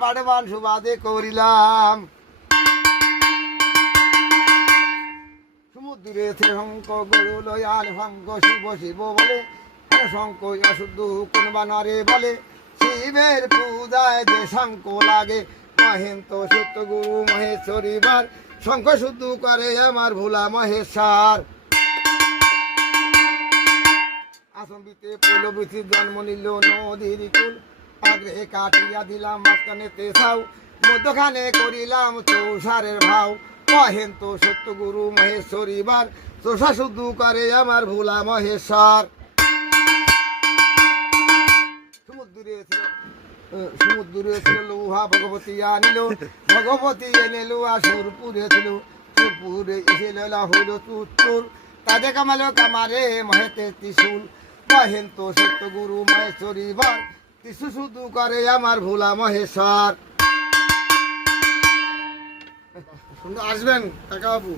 পাঠবান সুবাদে করিলাম। সমুদ্রে শঙ্ক গরু লয়াল শঙ্ক শিব শিব বলে শঙ্ক অশুদ্ধ কোন বানারে বলে। শিবের পূজায় যে শঙ্ক লাগে মহেন্ত সত্য গুরু মহেশ্বরী বার শঙ্খ শুদ্ধ করে আমার ভোলা মহেশ্বর। আসম্বিতে পৌলবীথি জন্ম নিল নদীর কুল আগ্রহে কাটিয়া দিলাম মাঝখানে তেসাও মধ্যখানে করিলাম চৌসারের ভাও। কহেন তো সত্য গুরু মহেশ্বরী বার, চোষা শুদ্ধ করে আমার ভোলা মহেশ্বর। সমুদ্রে ছিল লোহা ভগবতী আনিল। ভগবতী এনে লোহা সুরপুরে ছিল সুরপুরে এসে লেলা হইল চুত্তুর। তাদে কামালো কামারে মহেতে ত্রিশুল। কহেন তো সত্য গুরু ত্রিশু শুধু করে আমার ভোলা মহেশ্বর। আসবেন কাকা বাবু